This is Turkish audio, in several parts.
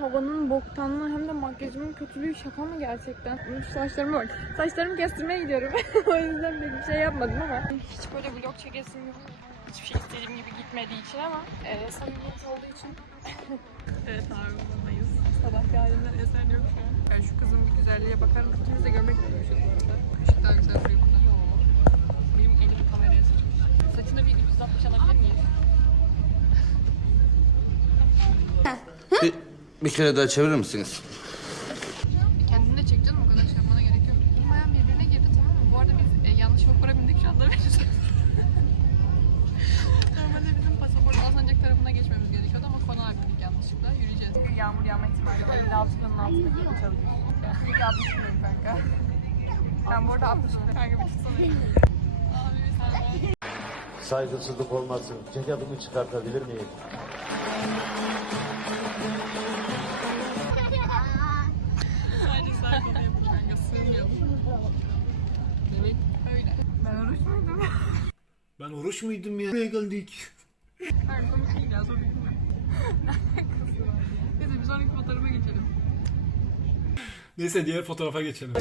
havanın boktanlığı hem de makyajımın kötülüğü şaka mı gerçekten? Şu saçlarıma bak. Saçlarımı kestirmeye gidiyorum. o yüzden de bir şey yapmadım ama. Hiç böyle vlog çekesim yok. Hiçbir şey istediğim gibi gitmediği için ama e, samimiyet olduğu için. evet abi buradayız. Sabah halinden eser yok şu an. Yani şu kızın bir güzelliğe bakarım. İkimiz de göbek bulmuşuz bu arada. Işık daha güzel duruyor burada. Benim elim kameraya sıçmış. Saçını bir 360 alabilir miyiz? Bir, bir kere daha çevirir misiniz? Kendini de çek canım o kadar şey yapmana gerek yok. Bayağı birbirine girdi tamam mı? Bu arada biz e, yanlış vapura bindik şu anda vereceğiz. Normalde bizim pasaport Alsancak tarafına geçmemiz gerekiyordu ama konağa bindik yanlışlıkla. Yürüyeceğiz. Yağmur yağma ihtimali var. 56 kilonun altında kim çalışıyor? İlk 60 kiloyum kanka. Ben bu arada 60 kiloyum. Kanka bir tutsana. Abi bir saniye. Saygısızlık olmasın. Ceketimi çıkartabilir miyim? Ben oruç muydum ya? Buraya geldik. Hayır komik değil ya sorun değil. Neyse bir sonraki fotoğrafa geçelim. Neyse diğer fotoğrafa geçelim.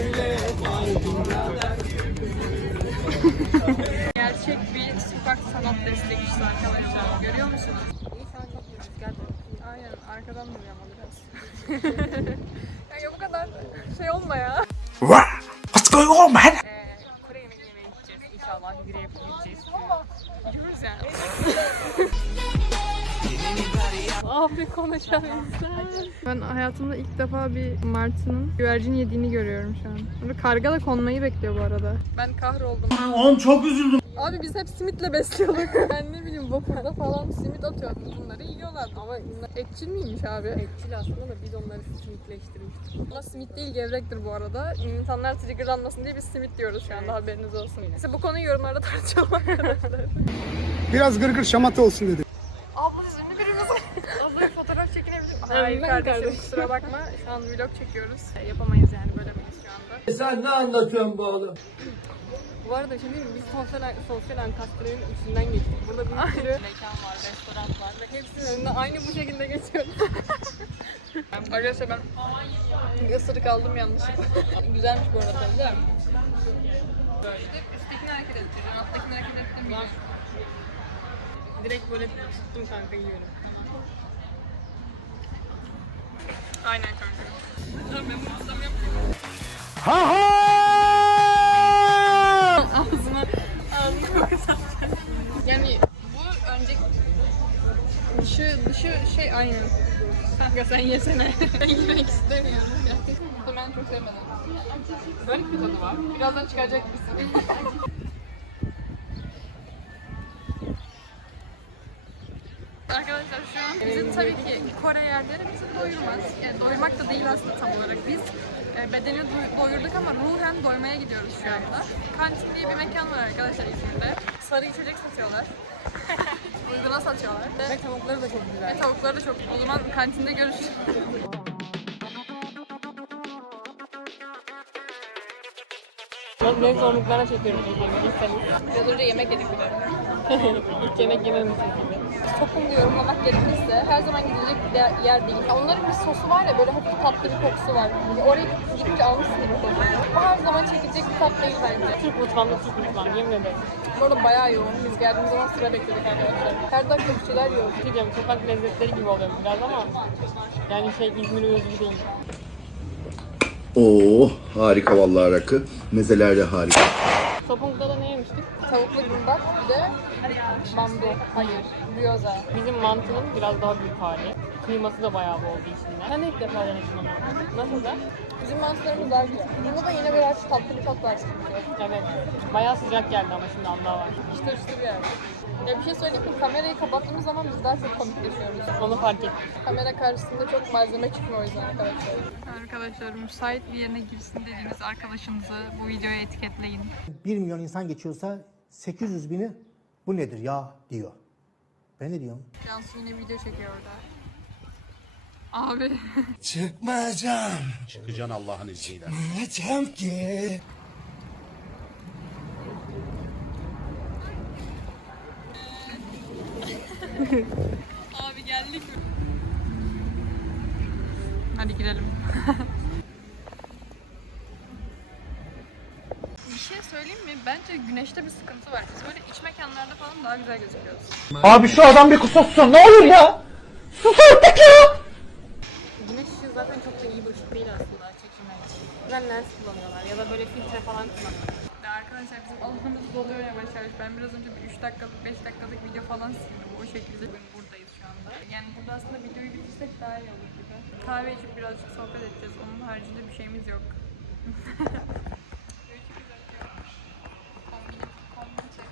Gerçek bir sokak sanat destekçisi arkadaşlar. Görüyor musunuz? İyi sen çok rüzgar Aynen arkadan duruyor ama biraz. ya bu kadar şey olma ya. What's going on man? Yani. Abi konuşan insan. Ben hayatımda ilk defa bir martının güvercin yediğini görüyorum şu an. Burada karga da konmayı bekliyor bu arada. Ben kahroldum. Oğlum çok üzüldüm. Abi biz hep simitle besliyorduk. ben ne bileyim vapurda falan simit atıyorduk. Bunları yiyorlar ama bunlar etçil miymiş abi? Etçil aslında da biz onları simitleştirmiştik. Ama simit değil gevrektir bu arada. İnsanlar triggerlanmasın diye biz simit diyoruz şu anda haberiniz olsun. Neyse bu konuyu yorumlarda tartışalım arkadaşlar. Biraz gırgır şamata olsun dedi. Abla siz ünlü biri misiniz? Abla bir fotoğraf çekinebilir miyim? Hayır kardeşim kusura bakma. Şu an vlog çekiyoruz. Yapamayız yani bölemeyiz şu anda. Sen ne anlatıyorsun bu oğlum? Bu arada şimdi biz sosyal, sosyal ankastrenin içinden geçtik. Burada bir sürü mekan var, restoran var ve hepsinin önünde aynı bu şekilde geçiyoruz. Arkadaşlar ben bir ısırık aldım yanlışlıkla. Güzelmiş bu arada değil mi? Üsttekini hareket ettireceğim, alttakini hareket ettirmeyeceğim. Direkt böyle tuttum kanka yiyorum. Aynen kanka. Tamam ben bunu tutsam yapayım. ağzına sen yesene. ben yemek istemiyorum. Yani. Ben çok sevmedim. Garip bir tadı var. Birazdan çıkaracak mısın? Arkadaşlar şu an bizim tabii ki Kore yerleri bizi doyurmaz. Yani doyurmak da değil aslında tam olarak. Biz e, bedeni do- doyurduk ama ruhen doymaya gidiyoruz şu anda. Kantin diye bir mekan var arkadaşlar İzmir'de. Sarı içecek satıyorlar. Uyguna satıyorlar. Ve tavukları da çok güzel. Ve tavukları da çok O zaman kantinde görüşürüz. Ben zorluklara çekiyorum Biraz önce yemek yedik bir de. İlk yemek yememişiz gibi. Tokum diyorum yorumlamak gerekirse her zaman gidilecek bir yer değil. Onların bir sosu var ya böyle hafif tatlı bir kokusu var. Oraya gidince almışsındır o kokuyu. Bu her zaman çekilecek bir tat değil bence. Türk mutfağında Türk mutfağı yemin ederim. Bu arada bayağı yoğun. Biz geldiğimiz zaman sıra bekledik arkadaşlar. Her dakika bir şeyler yiyoruz. Diyeceğim sokak lezzetleri gibi oluyor biraz ama yani şey İzmir'e özgü değil. Oo harika vallahi rakı. Mezeler de harika. Topung'da da ne yemiştik? Tavuklu gimbap bir de mandu. Hayır, gyoza. Bizim mantının biraz daha büyük hali. Kıyması da bayağı bol içinde. Ben de ilk defa denedim onu. Nasıl da? Bizim mantılarımız daha küçük. Bunda da yine biraz tatlı bir tat var çünkü. Evet. Bayağı sıcak geldi ama şimdi Allah var. İşte üstü bir yer. Ya bir şey söyleyeyim mi? Kamerayı kapattığımız zaman biz daha çok komikleşiyoruz. Onu fark ettim. Kamera karşısında çok malzeme çıkmıyor o yüzden arkadaşlar. Arkadaşlar müsait bir yerine girsin dediğiniz arkadaşınızı bu videoya etiketleyin. 1 milyon insan geçiyorsa 800 bini bu nedir ya diyor. Ben ne diyorum? Cansu yine video çekiyor orada. Abi. Çıkmayacağım. Çıkacaksın Allah'ın izniyle. Çıkmayacağım ki. Abi geldik mi? Hadi girelim. söyleyeyim mi? Bence güneşte bir sıkıntı var. Biz böyle iç mekanlarda falan daha güzel gözüküyoruz. Abi şu adam bir kusursun ne olur ya. Sus artık ya. Güneş ışığı zaten çok da iyi bir ışık değil aslında çekilmek için. Güzel lens kullanıyorlar ya da böyle filtre falan kullanıyorlar. Ya arkadaşlar bizim alanımız doluyor yavaş yavaş. Ben biraz önce bir 3 dakikalık 5 dakikalık video falan sildim. O şekilde bugün buradayız şu anda. Yani burada aslında videoyu bitirsek daha iyi olur gibi. Kahve içip birazcık sohbet edeceğiz. Onun haricinde bir şeyimiz yok. Kombinim, kombin çek.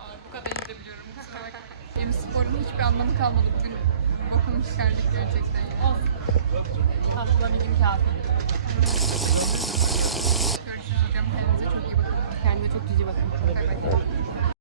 Aa, bu kadar izleyebiliyorum. Kusura bakma. Benim sporun hiçbir anlamı kalmadı bugün. Bokunu çıkardık gerçekten. Olsun. Aslında bir gün kafi. Görüşürüz hocam. Kendinize çok iyi bakın. Kendine çok cici bakın. Bay bay.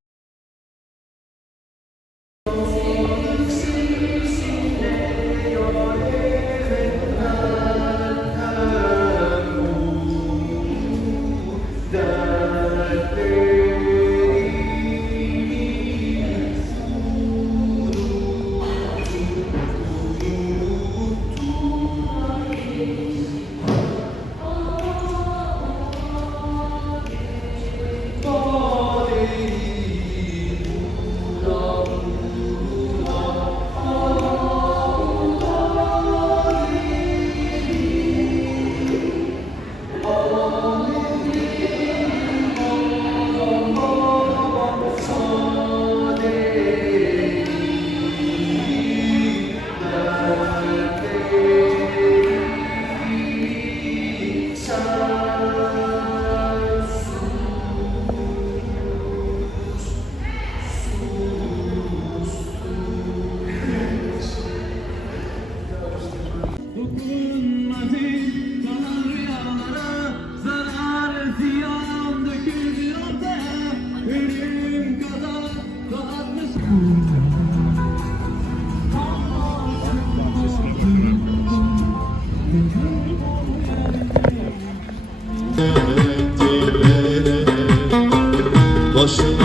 Başıma